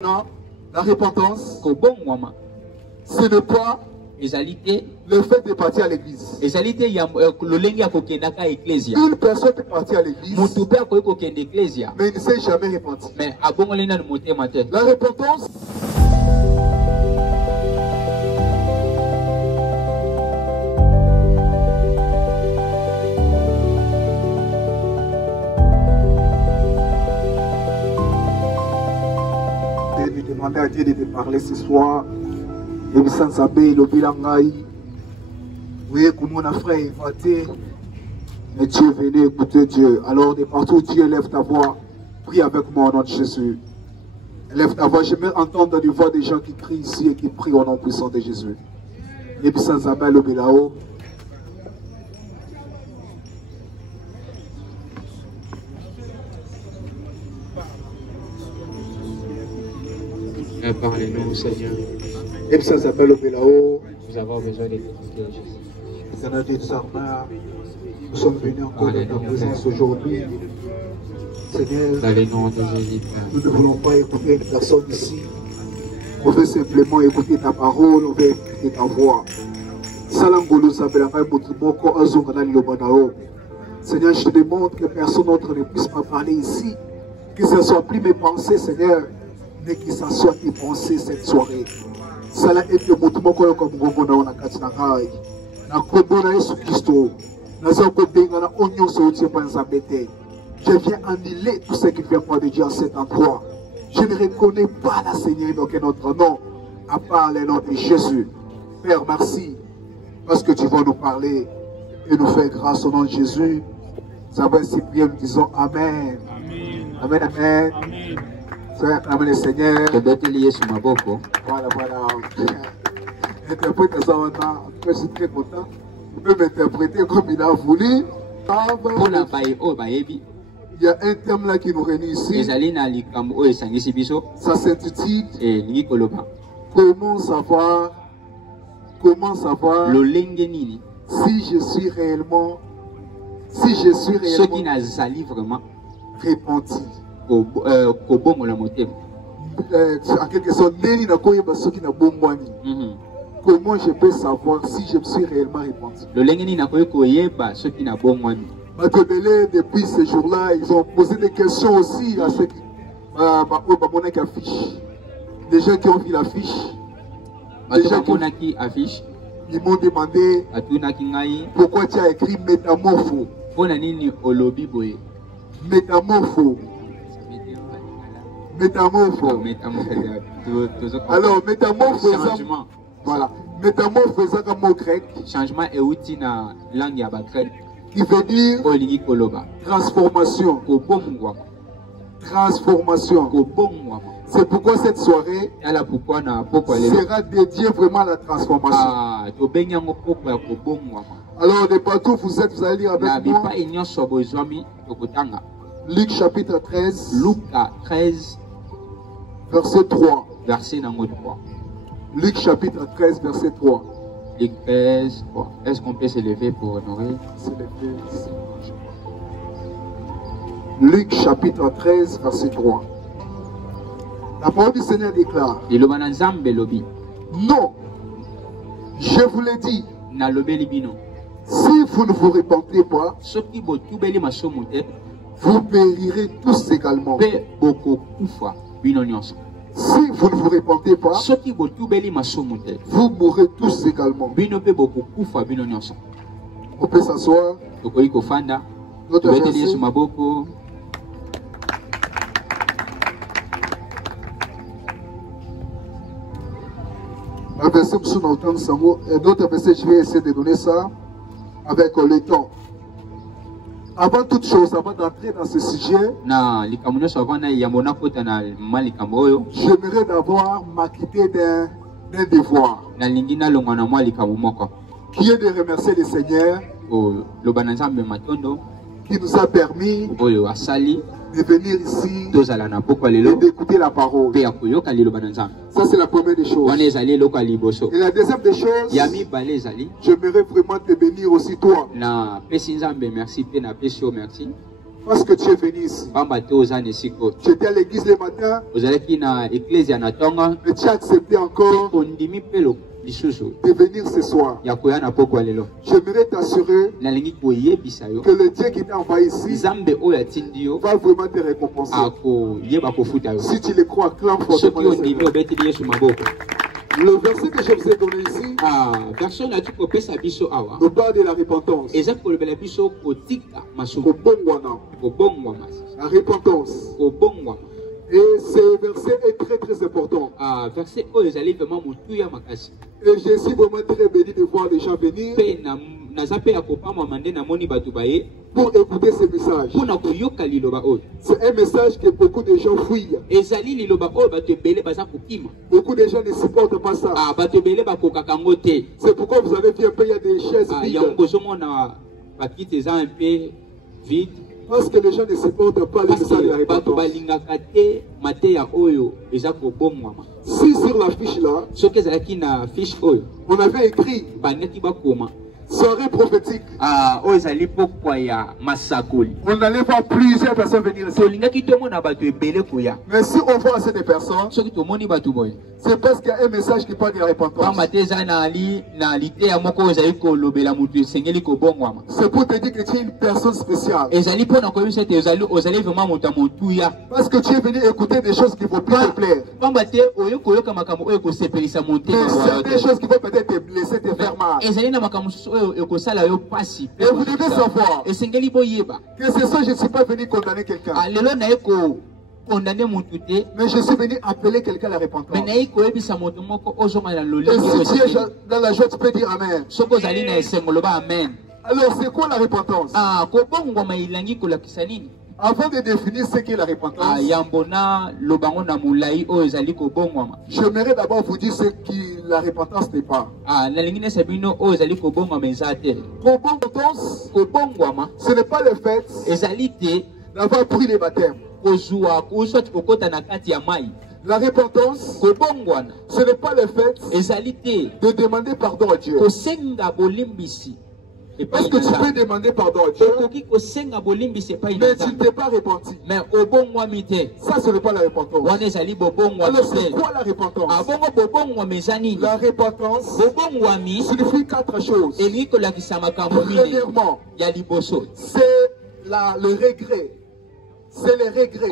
Non, la repentance, ce n'est pas le fait de partir à l'église. Une personne peut partir à l'église, mais il ne s'est jamais repenti. La repentance, demander à Dieu de te parler ce soir. Et puis sans saber le bilangai. Vous voyez comment on a frère évaté. Mais Dieu venez écouter Dieu. Alors de partout Dieu lève ta voix. Prie avec moi au nom de Jésus. Lève ta voix. J'aimerais entendre des voix des gens qui crient ici et qui prient au nom puissant de Jésus. Et puis sans saber le bilao. Parlez-nous, Seigneur. Et puis ça s'appelle Obélao. Nous avons besoin de Jésus. Nous sommes venus encore dans ta présence aujourd'hui. Seigneur, dans le nom de Jésus, nous ne voulons pas écouter une personne ici. On veut simplement écouter ta parole, on veut écouter ta voix. Seigneur, je te demande que personne d'autre ne puisse pas parler ici. Que ce ne soit plus mes pensées, Seigneur, mais que ce soit tes pensées cette soirée. Cela est le mot comme Gongo na Katinagaï. Na Kobona Yesu Christo. Na Zoko Bengana Onyo Soutien Panzabete. Je viens annuler tout ce qui fait pas de Dieu à cet endroit. Je ne reconnais pas la Seigneur dans notre nom, à part le nom de Jésus. Père, merci, parce que tu vas nous parler et nous faire grâce au nom de Jésus. Nous avons ainsi prié, nous disons Amen. Amen, Amen. Amen, Seigneur. Voilà, voilà. Interprète ça maintenant. Je suis très content. Il peut m'interpréter comme il a voulu. Il y a un thème là qui nous réunit ici. Ça s'intitule Comment savoir si je suis réellement repenti. En quelque sorte, comment je peux savoir si je me suis réellement repenti? Depuis ce jour-là, ils ont posé des questions aussi à ceux qui affichent. Les gens qui ont vu l'affiche. Les gens qui affichent. Ils m'ont demandé pourquoi tu as écrit métamorpho. Métamorpho. Métamorpho. Alors, métamorpho, voilà. Métamorpho, c'est un mot grec. Changement est outil dans la langue grecque. Qui veut dire transformation. Transformation. C'est pourquoi cette soirée sera dédiée vraiment à la transformation. Alors, de partout vous êtes, vous allez lire avec moi. Luc chapitre 13. Luc 13. Verset 3. Verset 3. Luc chapitre 13, verset 3. Luc 13, 3. Est-ce qu'on peut se lever pour honorer? Luc chapitre 13, verset 3. La parole du Seigneur déclare. Non, je vous l'ai dit. Si vous ne vous repentez pas, vous périrez tous également. Si vous ne vous repentez pas, vous mourrez tous également. On peut s'asseoir. Notre verset. Un verset, d'autres versets, je vais essayer de donner ça avec le temps. Avant toute chose, avant d'entrer dans ce sujet, j'aimerais d'abord m'acquitter d'un devoir, qui est de remercier le Seigneur qui nous a permis de venir ici et d'écouter la parole. Ça, c'est la première des choses. Et la deuxième des choses, j'aimerais vraiment te bénir aussi toi. Parce que tu es venu ici. Tu étais à l'église le matin. Mais tu as accepté encore de venir ce soir. J'aimerais t'assurer que le Dieu qui t'a envoyé ici va vraiment te récompenser. Si tu le crois, acclame fortement le Seigneur. Le verset que je vous ai donné ici nous parle de la repentance. La repentance. Et ce verset est très très important. Et je suis vraiment très béni de voir les gens venir pour écouter ce message. C'est un message que beaucoup de gens fuient. Beaucoup de gens ne supportent pas ça. C'est pourquoi vous avez vu un peu, il y a des chaises vides. Parce que les gens ne supportent pas le message de la repentance. Si sur la fiche là, on avait écrit soirée prophétique. On allait voir plusieurs personnes venir ici. Mais si on voit assez de personnes, c'est parce qu'il y a un message qui parle de la repentance. C'est pour te dire que tu es une personne spéciale. Parce que tu es venu écouter des choses qui vont plus te plaire. C'est des choses qui vont peut-être te blesser, te faire mal. Et vous devez savoir que ce soir je ne suis pas venu condamner quelqu'un. Mais je suis venu appeler quelqu'un à la repentance. Et si tu es dans la joie, tu peux dire Amen. Alors c'est quoi la repentance? Avant de définir ce qu'est la repentance, j'aimerais d'abord vous dire ce que la repentance n'est pas. Repentance, ce n'est pas le fait d'avoir pris les baptêmes. La repentance, ce n'est pas le fait de demander pardon à Dieu. Parce que tu peux demander pardon à Dieu, mais tu ne t'es pas repenti. Ça, ce n'est pas la repentance. Alors, c'est quoi la repentance? La repentance signifie 4 choses. Premièrement, c'est le regret. C'est le regret.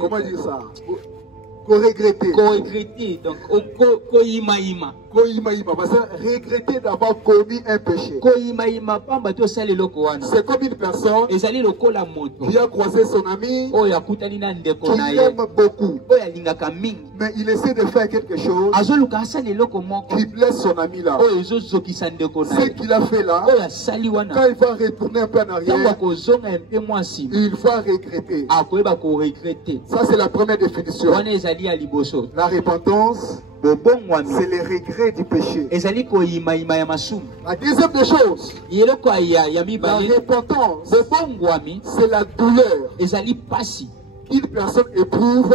Comment dire ça? Co-regretter. Donc, regretter d'avoir commis un péché. C'est comme une personne qui a croisé son ami, qui l'aime beaucoup, mais il essaie de faire quelque chose qui blesse son ami là. Ce qu'il a fait là, quand il va retourner un peu en arrière, il va regretter. Ça, c'est la première définition. La repentance, c'est le regret du péché. La deuxième des choses, la repentance, c'est la douleur qu'une personne éprouve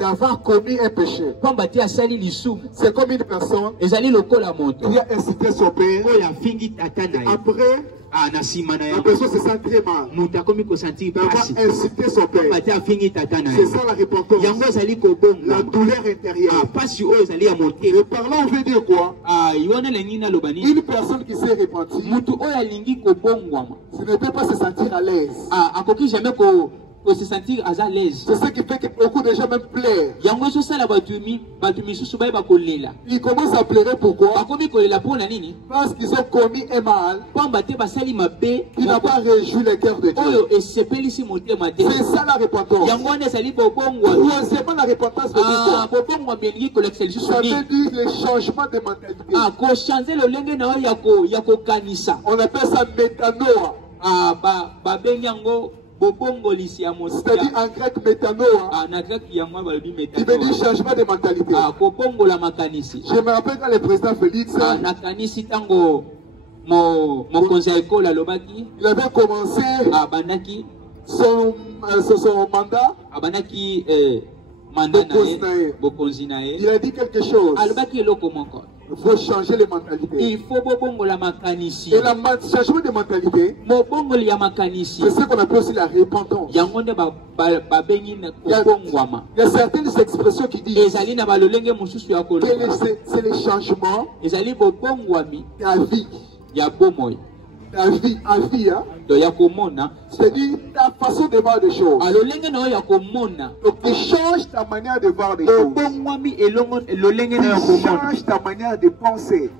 d'avoir commis un péché. C'est comme une personne qui a incité son père. Après, la personne se sent très mal d'avoir incité son père. C'est ça la repentance. La douleur intérieure. Et par là, on veut dire quoi? Une personne qui s'est repentie, ce ne peut pas se sentir à l'aise. Se sentir à l'aise. C'est ce qui fait que beaucoup de gens même pleurent. Ils commencent à pleurer pourquoi? Parce qu'ils ont commis un mal qui n'a pas réjoui le cœur de Dieu. C'est ça la repentance. Troisièmement, la repentance veut dire quoi? Ça veut dire le changement de mentalité. On appelle ça métanoïa. C'est-à-dire en grec métanoïa, il veut dire changement de mentalité. Je me rappelle quand le président Félix il avait commencé son mandat, il a dit quelque chose. Il faut changer les mentalités. Il faut bongo la makanisi. Et le changement de mentalité, Mo bongo ya makanisi. c'est ce qu'on appelle aussi la repentance. Yangonde ba bengi na kobongwama. Il y a certaines expressions qui disent Ezali na balolenge mususu ya koloba. que c'est le changement Ezali bobongwami de la vie. ya bomoy. La vie, à vie, hein. Do ya komona. C'est-à-dire ta façon de voir des choses. Alolenge na ya komona. Donc tu changes ta manière de voir des choses. Obongwami elongo elolenge na ya Tu komona. changes ta manière de penser.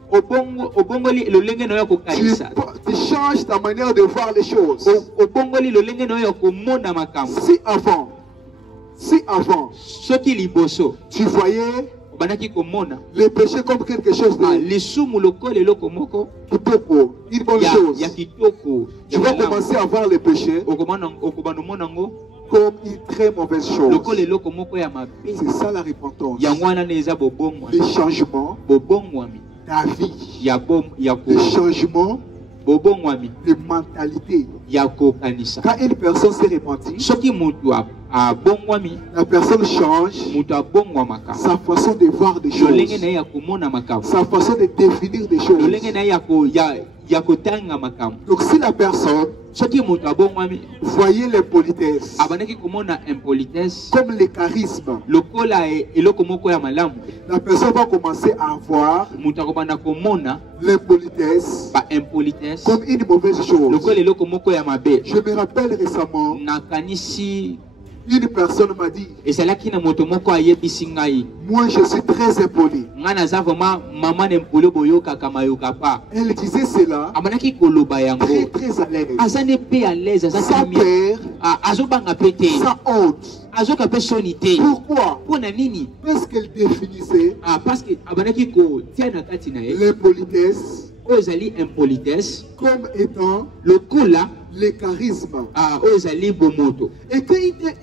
Obongoli elolenge na ya kokanisa. Tu changes ta manière de voir les choses. Obongoli elolenge na ya komona makambo. Si avant, Soki liboso. tu voyais Banaki komona. le péché comme quelque chose de Lisumu lokole loko moko. kitoko, une bonne chose. Ya kitoko. Tu vas commencer à voir le péché Okobano monango. comme une très mauvaise chose. Lokole loko moko ya mabe. C'est ça la repentance. Yangwana neza bobongwa. Le changement Bobongwami. de la vie. Le changement bobongwami. de mentalité. Yako kanisa. Quand une personne s'est repentie, Soki mutu a bongwami. la personne change Mutu a bongwamaka. sa façon de voir des choses, Lolenge na ya komona makambo. sa façon de définir des choses. Lolenge na ya kotanga makambo. Donc si la personne Soki mutu a bongwami. voyait l'impolitesse Abanaki komona impolitesse. comme le charisme, Lokola eloko moko ya malamu. la personne va commencer à voir Mutu akobanda komona l'impolitesse ba impolitesse. comme une mauvaise chose. Lokola eloko moko ya mabe. Je me rappelle récemment, Nakanisi une personne m'a dit, ezalaki na moto moko ayebisi ngai. moi je suis très impoli. Nga naza vraiment mama na mpolo boyokaka mayoka pa. Elle disait cela Amanaki koloba yango. très très à l'aise, Azane pe à l'aise, sans azaki mi. peur, Azobanga pete. sans honte. Azoka pe sonité. Pourquoi? Pona nini? Parce qu'elle définissait Parce que abanaki ko tia na kati na ye. l'impolitesse Oyo ezali impolitesse. comme étant Lokola le charisme. oyo ezali bomoto. Et quand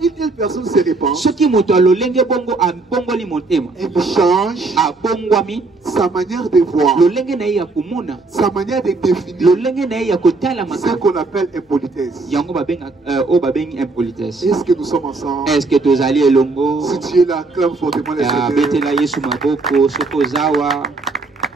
une telle personne se répand, Soki moto alolenge bongo abongoli motema. elle change Abongwami. sa manière de voir, Lolenge na ye ya komona. sa manière de définir Lolenge na ye ya kotala ce makambo. qu'on appelle impolitesse. Yango babenga oyo babengi impolitesse. Est-ce que nous sommes ensemble? Est-ce que tozali elongo? Si tu es là, acclame fortement les Seigneur. Betela Yesu maboko soko zawa.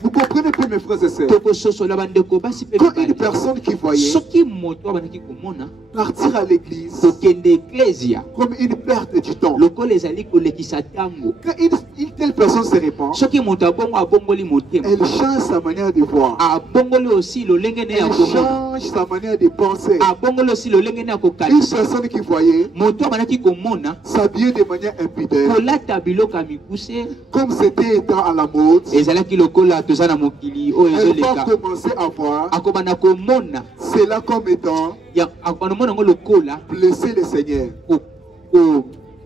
Vous comprenez plus, mes frères et sœurs? Toko soso la bandeko basi pe Quand une personne qui voyait soki moto abanaki komona partir à l'église kokende ecclesia comme une perte du temps, lokola ezali kolekisa tango. quand une telle personne se répand, Soki moto abongo abongoli motema elle change sa manière de voir, abongoli aussi lolenge ne ya elle komona, change sa manière de penser. abongoli aussi lolenge ne ya Une kokanisa. personne qui voyait Moto abanaki komona s'habiller de manière impudente, kolata biloko ya mikuse comme c'était étant à la mode, ezalaki lokola toza na mokili oyo elle va ezoleka. commencer à voir Akobanda komona cela comme étant akobanda mona ngo lokola blesser le Seigneur.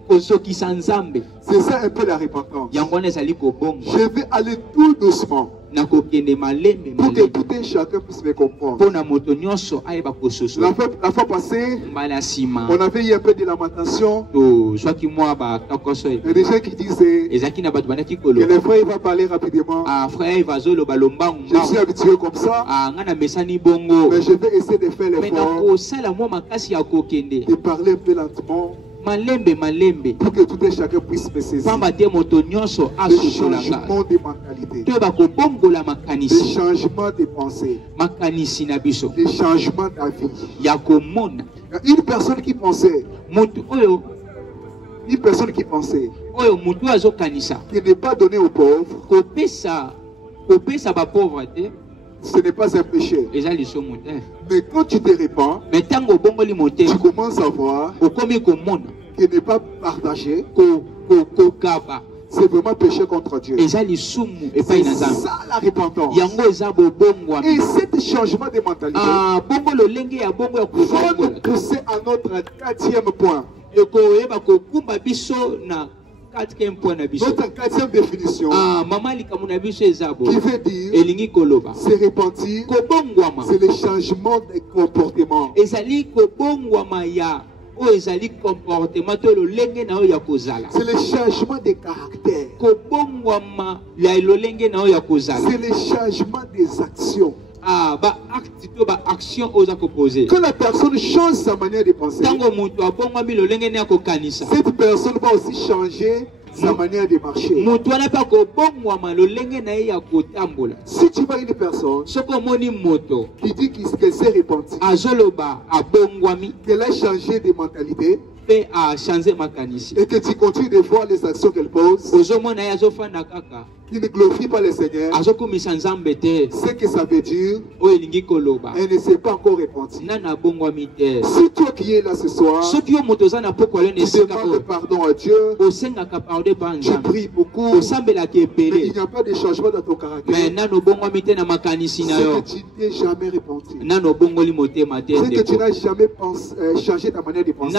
kozokisa nzambe. C'est ça un peu la repentance. Yango wana ezali kobongo Je vais aller tout doucement na kokende malembe pour que malembe tout un chacun puisse me comprendre. mpona moto nyonso ayeba kososo. La fois passée, Mbala nsima on avait eu un peu de lamentation. tozwaki mwa bakakoso Il y a des gens qui disaient ezalaki na bato bandaki que koloba le frère va parler rapidement. frère eve azoloba lombangu Je suis habitué comme ça, nga na mesani bongo mais je vais essayer de faire me l'effort nakosala mwa makasi ya kokende de parler un peu lentement malembe pour que tout un chacun puisse me saisir. pamba te moto nyonso Le asosolanga changement de mentalité, toyeba kobongola le makanisi changement de pensée, makanisi na biso le changement d'avis. ya komona Une personne qui pensait, motu oyo motu oyo azokanisa qui n'est pas donné aux pauvres, kopesa bapauvre te ce n'est pas un péché. eza lisomo te. Mais quand tu te répands, Me ntango obongoli tu motema commences à voir okomi komona qu'il n'est pas partagé, kokaba c'est vraiment péché contre Dieu. eza lisumu epai C'est na nzambe. ça la repentance. Yango eza bobongwami. Et ce changement de mentalité bongo lolenge ya bongo ya va nous kobongola pousser à notre 4e point. ekoyeba kokumba biso na 4e point na biso. Notre 4e définition mama likambo na biso eza bo qui veut dire elingi koloba se repentir, kobongwama c'est le changement de comportement. ezali kobongwama ya oyo ezali comportement to lolenge na oyo ya kozala. C'est le changement de caractère. Kobongwama ya lolenge na oyo ya kozala. C'est le changement des actions. Ba acte to ba action oza koposer. Quand la personne change sa manière de penser, Tango moto abongwami lolenge na kokanisa. cette personne va aussi changer sa manière de marcher. Si tu vois une personne qui dit qu'elle s'est repentie, qu'elle a changé de mentalité, et que tu continues de voir les actions qu'elle pose, qui ne glorifie pas le Seigneur, ce que ça veut dire, elle ne s'est pas encore repentie. Si toi qui es là ce soir, tu demandes pardon à Dieu, tu pries beaucoup, mais il n'y a pas de changement dans ton caractère, c'est que tu n'es jamais repenti, c'est que tu n'as jamais changé ta manière de penser.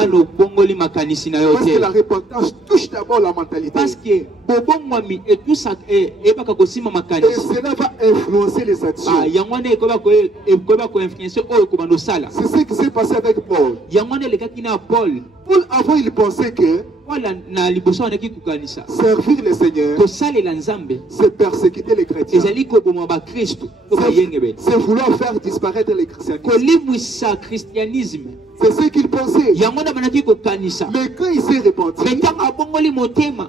Parce que la repentance touche d'abord la mentalité. Et cela va influencer les actions. C'est ce qui s'est passé avec Paul. Paul, avant, il pensait que servir le Seigneur, c'est persécuter les chrétiens, c'est vouloir faire disparaître les christianisme. C'est ce qu'il pensait. Mais quand il s'est repenti,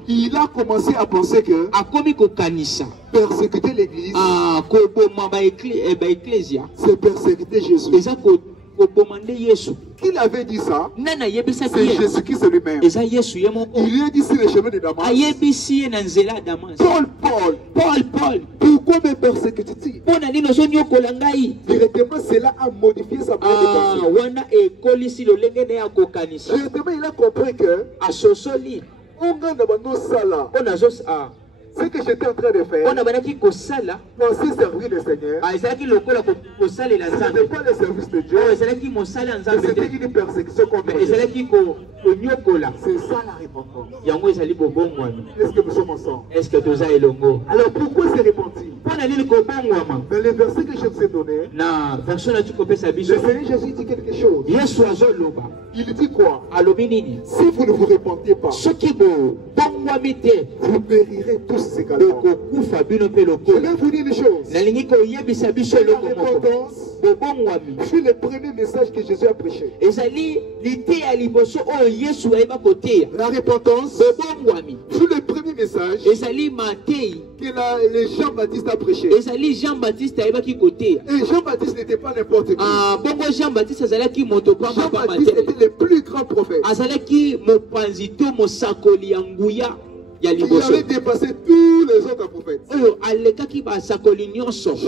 il a commencé à penser que persécuter l'église, c'est persécuter Jésus. Il avait dit ça, c'est Jésus-Christ lui-même. Il lui a dit sur le chemin de Damas, Paul, pourquoi me persécutes-tu? Directement, cela a modifié sa manière de penser. Directement, il a compris que ce que j'étais en train de faire, penser servir le Seigneur, ce n'était pas le service de Dieu, c'était une persécution contre Dieu. C'est ça la repentance. Est-ce que nous sommes ensemble? Alors pourquoi c'est repenti? Dans les versets que je vous ai donnés, le Seigneur Jésus dit quelque chose. Il dit quoi? Si vous ne vous repentez pas, vous périrez tous également. Je vais vous dire une chose. La repentance fut le premier message que Jésus a prêché. La repentance fut le premier message que les Jean-Baptiste a prêché. Et Jean-Baptiste n'était pas n'importe qui. Jean-Baptiste était le plus grand prophète. Il avait dépassé tous les autres prophètes.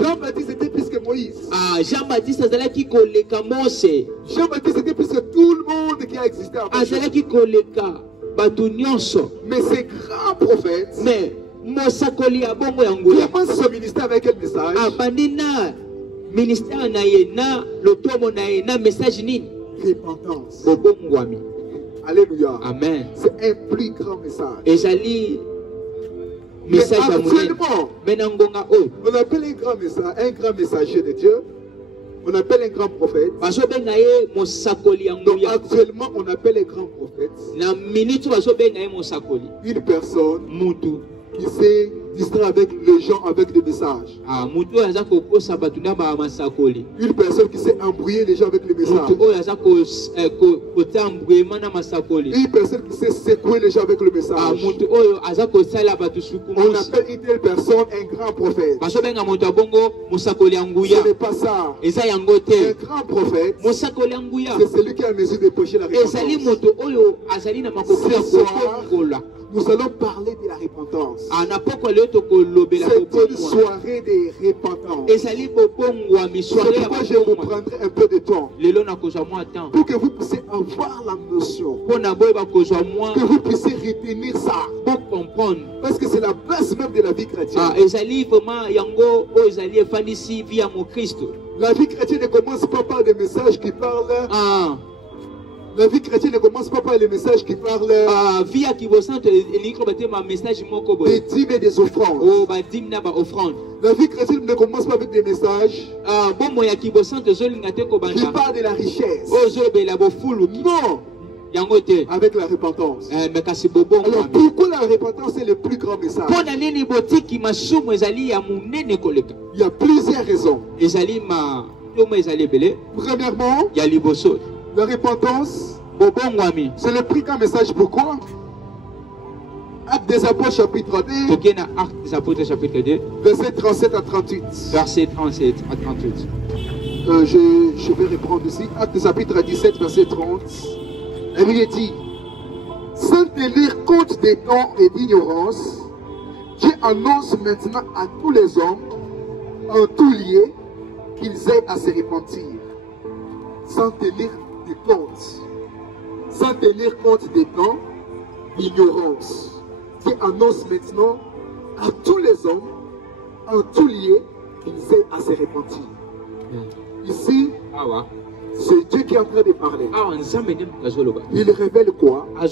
Jean-Baptiste était plus que Moïse. Jean-Baptiste était plus que tout le monde qui a existé avant. Mais ces grands prophètes, commencent son ministère avec quel message? Repentance. Alléluia. Amen. C'est un plus grand message. Mais actuellement, on appelle un grand messager de Dieu. On appelle un grand prophète. Donc actuellement, on appelle un grand prophète une personne qui s'est distrait avec les gens avec des messages. Une personne qui s'est embrouillée les gens avec les messages. Une personne qui s'est secouée les gens avec le message. On appelle une telle personne un grand prophète. Ce n'est pas ça. Un grand prophète, c'est celui qui a mesure de prêcher la repentance. Nous allons parler de la repentance. C'est une soirée de repentance. C'est pourquoi je vous prendrai un peu de temps pour que vous puissiez avoir la notion, que vous puissiez retenir ça, parce que c'est la base même de la vie chrétienne. La vie chrétienne ne commence pas par des messages qui parlent. La vie chrétienne ne commence pas par les messages qui parlent des dîmes et des offrandes. La vie chrétienne ne commence pas avec des messages qui parlent de la richesse. Non, avec la repentance. Alors pourquoi la repentance est le plus grand message? Il y a plusieurs raisons. Premièrement, la repentance, c'est le plus grand message. Pourquoi? Actes des Apôtres chapitre 2, toke na Actes des Apôtres chapitre 2 verset 37 à 38. verset 37 à 38. Je vais reprendre ici. Actes chapitre 17, verset 30. La Bible dit, sans tenir compte des temps et d'ignorance, Dieu annonce maintenant à tous les hommes, en tout lieu, qu'ils aient à se repentir. Sans tenir compte. Sans tenir compte des temps d'ignorance. Dieu annonce maintenant à tous les hommes, en tout lieu, qu'ils aient à se repentir. Ici, c'est Dieu qui est en train de parler. Il révèle quoi? Que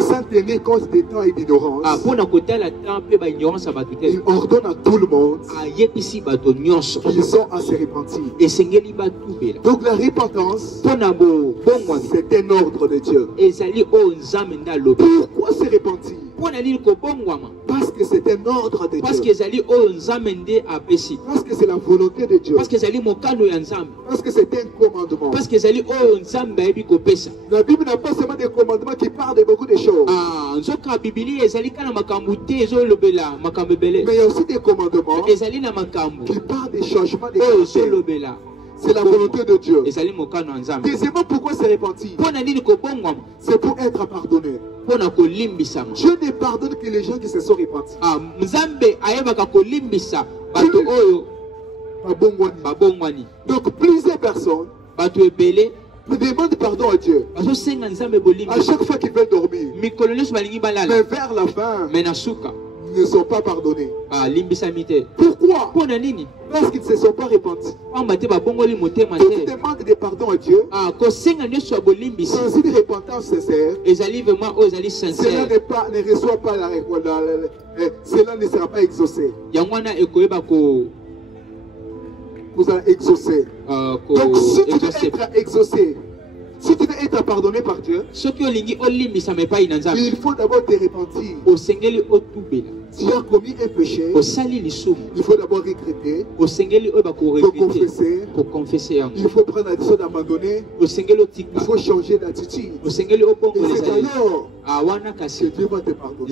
sans tenir compte des temps et d'ignorance, il ordonne à tout le monde qu'ils sont à se repentir. Donc la repentance, c'est un ordre de Dieu. Pourquoi se repentir? Parce que c'est un ordre de Dieu. Parce que c'est la volonté de Dieu. Parce que c'est un commandement. La Bible n'a pas seulement des commandements qui parlent de beaucoup de choses. Mais il y a aussi des commandements qui parlent des changements des caractères. C'est la volonté de Dieu. Deuxièmement, pourquoi se repentir? C'est pour être pardonné. Dieu ne pardonne que les gens qui se sont repentis. Donc plusieurs personnes demandent pardon à Dieu à chaque fois qu'ils veulent dormir. Mais vers la fin, ils ne sont pas pardonnés. Pourquoi? Parce qu'ils ne se sont pas repentis. Toute demande de pardon à Dieu sans une repentance sincère, cela ne reçoit pas cela ne sera pas exaucé. Vous allez exaucer. Donc si tu veux être exaucé, si tu veux être pardonné par Dieu, il faut d'abord te repentir. Tu as commis un péché, il faut d'abord regretter, pour confesser, il faut prendre la décision d'abandonner, il faut changer d'attitude. Et c'est alors que Dieu va te pardonner.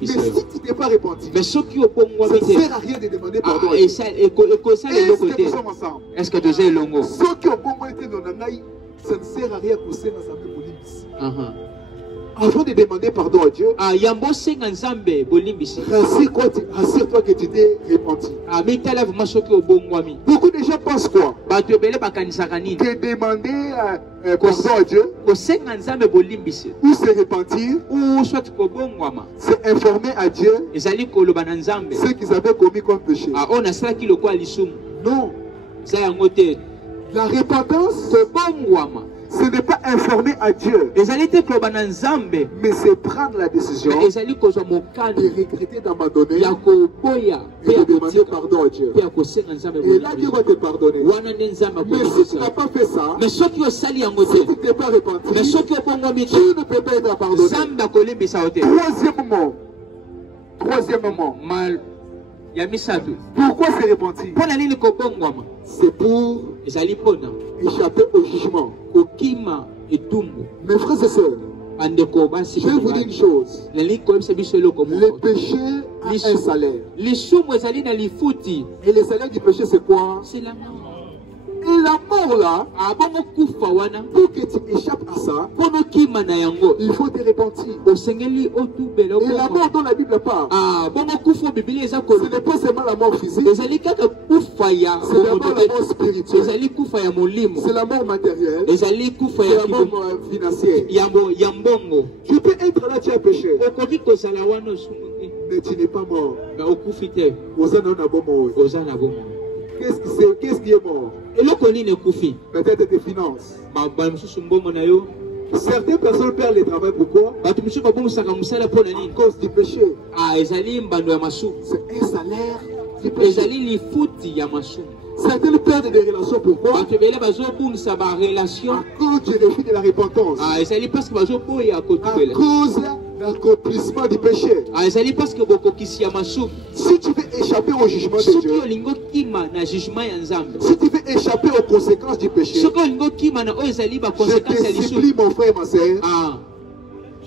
Mais si tu ne t'es pas repenti, ça ne sert à rien de demander pardon. Est-ce que nous sommes ensemble? Est-ce que tu es longo? Ceux qui ont bon été dans la naï, ça ne sert à rien pour se dans avant de demander pardon à Dieu, rassure-toi que tu t'es repenti. Beaucoup de gens pensent quoi? Que demander pardon à Dieu ou se repentir, c'est informer à Dieu ce qu'ils avaient commis comme péché. Non. La repentance, ce n'est pas informer à Dieu, mais c'est prendre la décision de regretter, d'abandonner et de demander pardon à Dieu. Et là, Dieu va te pardonner. Mais si tu n'as pas fait ça, si tu ne t'es pas repenti, tu ne peux pas être pardonné. Troisièmement, pourquoi se repentir? C'est pour échapper au jugement. Mes frères et sœurs, je vais vous dire une chose. Le péché a un salaire. Et le salaire du péché, c'est quoi? C'est la mort. Et la mort là, pour que tu échappes à ça, il faut te repentir. Et la mort dont la Bible parle, ce n'est pas seulement la mort physique, c'est la mort spirituelle, c'est la mort matérielle, c'est la mort financière. Tu peux être là, tu as péché, mais tu n'es pas mort. Qu'est-ce qui est mort? Peut-être tes finances. Certaines personnes perdent le travail. Pourquoi? À cause du péché. C'est un salaire du péché. Certaines perdent des relations. Pourquoi? À cause du refus de la repentance. À cause l'accomplissement du péché. Si tu veux échapper au jugement de Dieu, si tu veux échapper aux conséquences du péché, je te supplie, mon frère et ma soeur,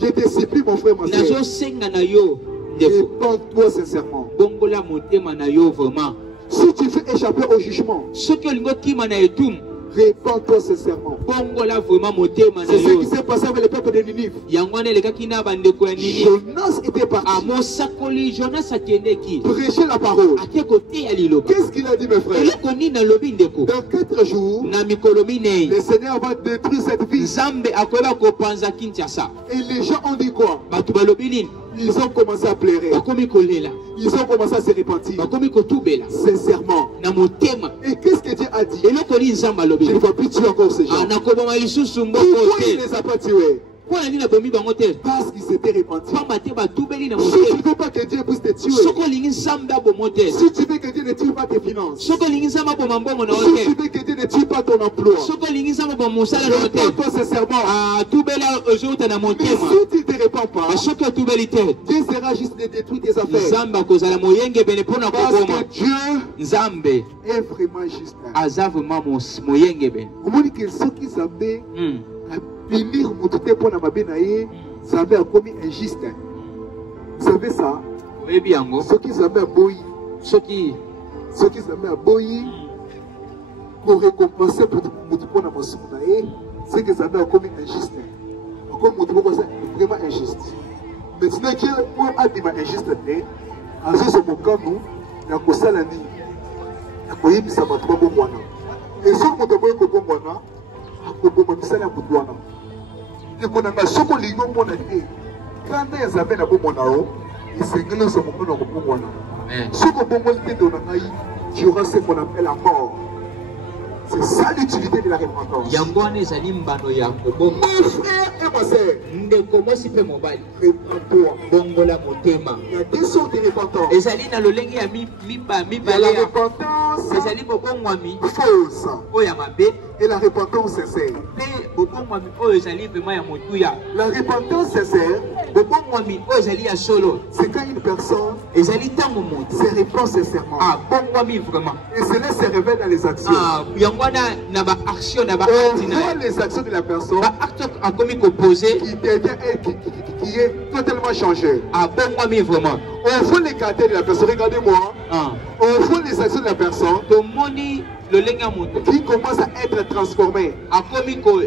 Je te supplie, mon frère, ma soeur. nazosenga na yo ndeko Répands-toi sincèrement. bongola motema na yo vraiment Si tu veux échapper au jugement, soki olingo kima na etumu répands-toi sincèrement. bongola vraiment motema na C'est ce yo qui s'est passé avec le peuple de Ninive. yango wana elekaki na bandeko ya nini Jonas était parti amosakoli jonas akendeki prêcher la parole. ake koteya liloba Qu'est-ce qu'il a dit, mes frères? eloko nini alobi ndeko Dans 4 jours, na mikolo minei le Seigneur va détruire cette ville. nzambe akoyeba kopanza kinshasa Et les gens ont dit quoi? bato balobi nini Ils ont commencé à pleurer. bakomi kolela Ils ont commencé à se repentir. bakomi kotubela Sincèrement. na motema Et qu'est-ce que Dieu a dit? eloko nini nzambe alobi Je ne vais plus tuer encore ces gens. nakoboma lisusu mboko Pourquoi il ne te les a pas tués? mpo na nini nabomi bango te Parce qu'ils s'étaient repentis. pamba te batubeli na Si tu ne motema veux pas que Dieu puisse te tuer, soki olingi nzambe abomo te si tu veux que Dieu ne tue pas tes finances, soki olingi nzambe aboma mbongo na yo si te tu veux que Dieu ne tue pas ton emploi, soki olingi nzambe aboma mosala na yo te répands-toi sincèrement. atubela ozouta na Mais motema si tu ne te répands pas, soki otubeli te Dieu sera juste de détruire tes affaires. nzambe akozala moyengebene mpo na Parce koboma que Dieu nzambe est vraiment juste. aza vraiment moyengebene Vous voyez que ceux qui savaient punir mon tout pour la mabenaye, savaient commis injuste. Vous savez ça? oyebi yango Ceux qui savaient à boy, soki ceux qui savaient à boy, pour récompenser pour la mabenaye, c'est que ça a commis injuste. Comme mon tout c'est vraiment injuste. Maintenant qui a dit injuste, en ce moment nous, il y a que ça la nuit. Il y a que ça va trop bon. Et ce que vous avez bon wana, akoboma misala kutu wana. Ndeko nanga soko lingo mona te. Kanda ya zabe na bomona o, isengelo so mokolo ko bomona. Soko bomona te do nanga yi, tu auras ce qu'on appelle la mort. C'est ça l'utilité de la repentance. yango wana ezali mbano ya kobonga Mon frère et ma sœur, ndeko mwasi mpe mobali repends-toi. bongola motema Il y a deux sortes de repentance. ezali na lolenge ya Il y a mibale la ya repentance ezali bobongwami fausse oyo ya mabe et la repentance sincère. mpe bobongwami oyo ezali vraimen ya motuya La repentance sincère, bobongwami oyo ezali ya solo c'est quand une personne ezali ntango moto se repent sincèrement abongwami vraiment et cela se révèle dans les actions. yango wana na baaction na On baakti na voit les actions de la personne baacte akomi kopose qui devient qui est totalement changée. abongwami vraiment On voit les caractères de la personne. Regardez-moi. On voit les actions de la personne tomoni lolenge ya moto qui commence à être transformée.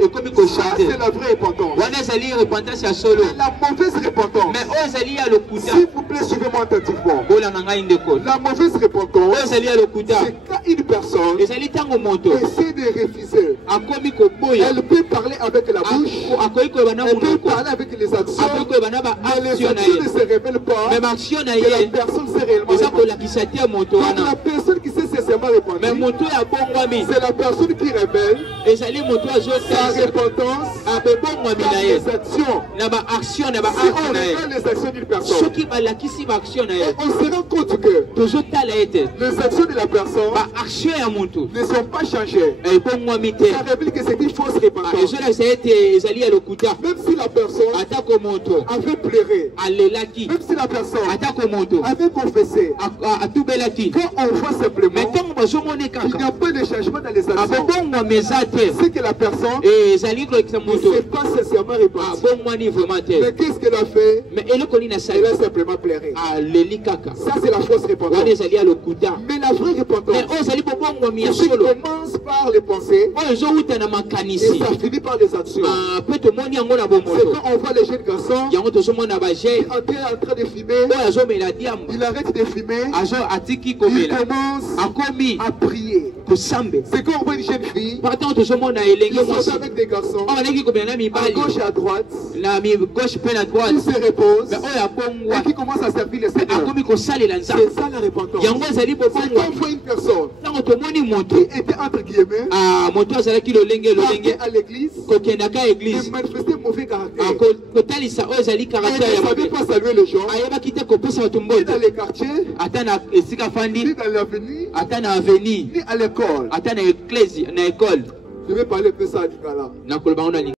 ekomi Ça, kochate c'est la vraie repentance. wana ezali repentance ya solo Et la mauvaise repentance, mais oyo ezali ya lokuta s'il vous plaît, suivez-moi attentivement. bolanda ngai ndeko La mauvaise oyo repentance, ezali ya lokuta c'est quand une personne ezali ntango moto essaie de refuser. akomi koboya Elle peut parler avec la bouche, akoki koyeba na elle peut monoko parler avec les actions, akoki koyeba na mais les baaction na actions ne ye se révèlent pas me baaction na que la ye personne s'est réellement eza repentie. kolakisa te moto Donc wana la personne qui s'est sincèrement me repentie, moto ya bongwami c'est la personne qui révèle ezali moto sa azotasa repentance abebongwami dans na ye les actions. na baaction na Si baacte on na ye regarde les actions d'une personne, soki balakisi baaction na ye et on se rend compte que tozotala ye te les actions de la personne baaction ya moto ne sont pas changées. ebongwami te Ça révèle que c'est une fausse repentance. ezolakisa ete ezali ya lokuta Même si la personne atako moto avait pleuré, alelaki même si la personne atako moto avait confessé, atubelaki quand on voit me simplement ntango bazomona qu'il kaka n'y a pas de changement dans les actions, abobongwami eza te c'est que la personne ezali kolekisa ne moto s'est pas sincèrement repentie. abongwani vraiment te Mais qu'est-ce qu'elle a fait? me eloko nini asali Elle a simplement pleuré. aleli kaka Ça, c'est la fausse wana repentance. ezali ya lokuta Mais la vraie me repentance, oyo ezali bobongwami ya c'est qui solo commence par les pensées oyo ezowuta na et makanisi ça finit par les actions. mpe tomoni yango na C'est bomoto quand on voit les jeunes garçons yango tozomona baje en train de fumer, oyo azomela diambo il arrête de fumer, atiki il komela commence akomi à prier. kosambe C'est quand on voit une jeune fille, partant tozomona elenge ils mwasi sont avec des garçons, oyo aleki komela na à mibali gauche et à droite, na gauche mpe na droite ils se reposent me oyo akongwa et qui commencent à servir les mpe Seigneurs. akomi kosalela nzambe C'est ça la repentance. yango ezali C'est quand bobongwa on voit une personne ntango tomoni moto qui était entre guillemets, moto azalaki lolenge partait à l'église, kokendaka et eglize manifestait mauvais caractère. kotalisa oyo ezali Elle karaktere ne ya savait mabe pas saluer les gens, ayebaki te kopesa bato ni mbote dans les quartiers, ata na esika fandi ni dans l'avenue, ata na aveni ni à l'école. ata na ekole Je vais parler un peu ça à Lingala. nakoloba ngo na